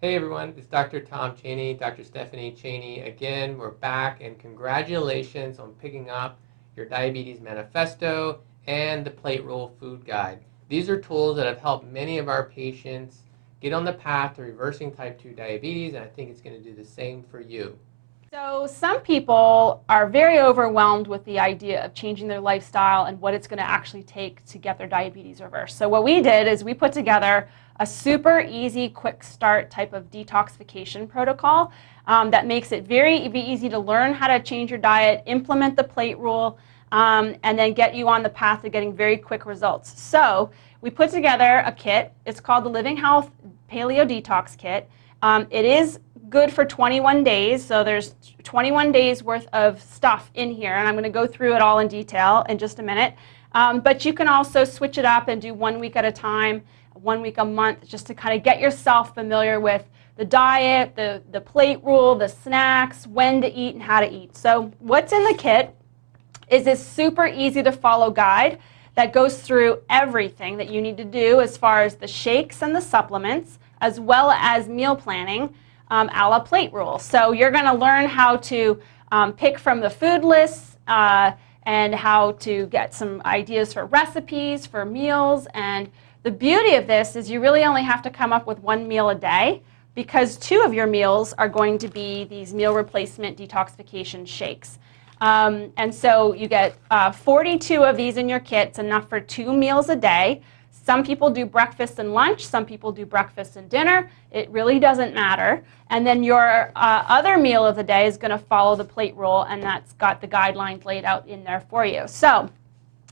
Hey everyone, it's Dr. Tom Chaney, Dr. Stephanie Chaney. Again, we're back and congratulations on picking up your Diabetes Manifesto and the Plate Roll Food Guide. These are tools that have helped many of our patients get on the path to reversing type 2 diabetes, and I think it's going to do the same for you. So some people are very overwhelmed with the idea of changing their lifestyle and what it's going to actually take to get their diabetes reversed. So what we did is we put together a super easy, quick start type of detoxification protocol that makes it very easy to learn how to change your diet, implement the plate rule, and then get you on the path to getting very quick results. So we put together a kit. It's called the Living Health Paleo Detox Kit. It is good for 21 days, so there's 21 days worth of stuff in here, and I'm going to go through it all in detail in just a minute. But you can also switch it up and do 1 week at a time, 1 week a month, just to kind of get yourself familiar with the diet, the plate rule, the snacks, when to eat and how to eat. So what's in the kit is this super easy to follow guide that goes through everything that you need to do as far as the shakes and the supplements, as well as meal planning, a la plate rule. So you're going to learn how to pick from the food lists and how to get some ideas for recipes, for meals. And the beauty of this is you really only have to come up with 1 meal a day, because 2 of your meals are going to be these meal replacement detoxification shakes. And so you get 42 of these in your kit. It's enough for 2 meals a day. Some people do breakfast and lunch. Some people do breakfast and dinner. It really doesn't matter. And then your other meal of the day is going to follow the plate rule, and that's got the guidelines laid out in there for you. So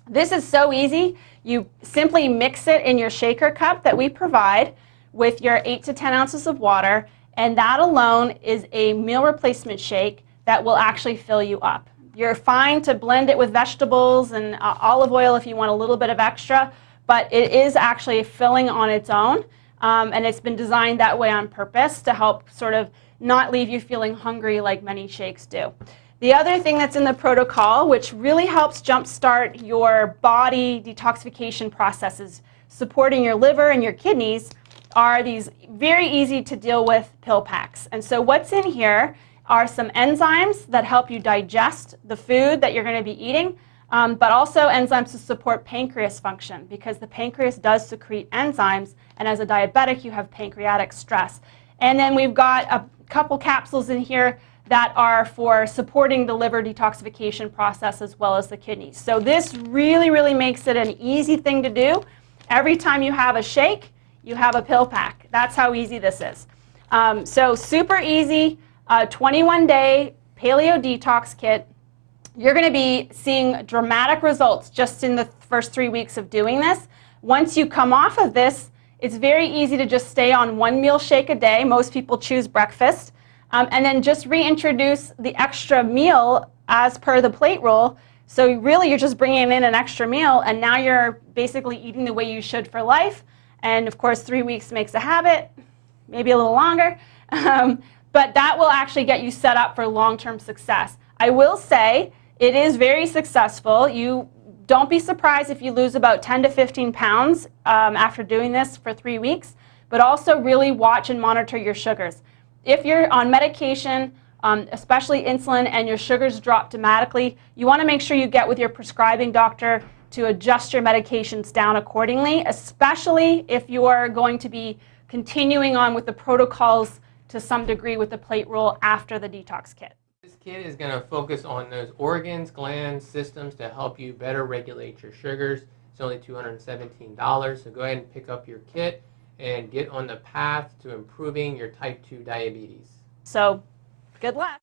this is so easy. You simply mix it in your shaker cup that we provide with your 8 to 10 ounces of water, and that alone is a meal replacement shake that will actually fill you up. You're fine to blend it with vegetables and olive oil if you want a little bit of extra, but it is actually filling on its own, and it's been designed that way on purpose to help sort of not leave you feeling hungry like many shakes do. The other thing that's in the protocol, which really helps jumpstart your body detoxification processes, supporting your liver and your kidneys, are these very easy to deal with pill packs. And so what's in here are some enzymes that help you digest the food that you're going to be eating, but also enzymes to support pancreas function, because the pancreas does secrete enzymes, and as a diabetic you have pancreatic stress. And then we've got a couple capsules in here that are for supporting the liver detoxification process as well as the kidneys. So this really, really makes it an easy thing to do. Every time you have a shake, you have a pill pack. That's how easy this is. So super easy, 21-day Paleo Detox Kit. You're going to be seeing dramatic results just in the first 3 weeks of doing this. Once you come off of this, it's very easy to just stay on 1 meal shake a day. Most people choose breakfast. And then just reintroduce the extra meal as per the plate rule. So really you're just bringing in an extra meal, and now you're basically eating the way you should for life. And of course 3 weeks makes a habit, maybe a little longer. But that will actually get you set up for long-term success. I will say it is very successful. You don't be surprised if you lose about 10 to 15 pounds after doing this for 3 weeks, but also really watch and monitor your sugars. If you're on medication, especially insulin, and your sugars drop dramatically, you want to make sure you get with your prescribing doctor to adjust your medications down accordingly, especially if you are going to be continuing on with the protocols to some degree with the plate rule after the detox kit. This kit is going to focus on those organs, glands, systems to help you better regulate your sugars. It's only $217, so go ahead and pick up your kit and get on the path to improving your type 2 diabetes. So, good luck.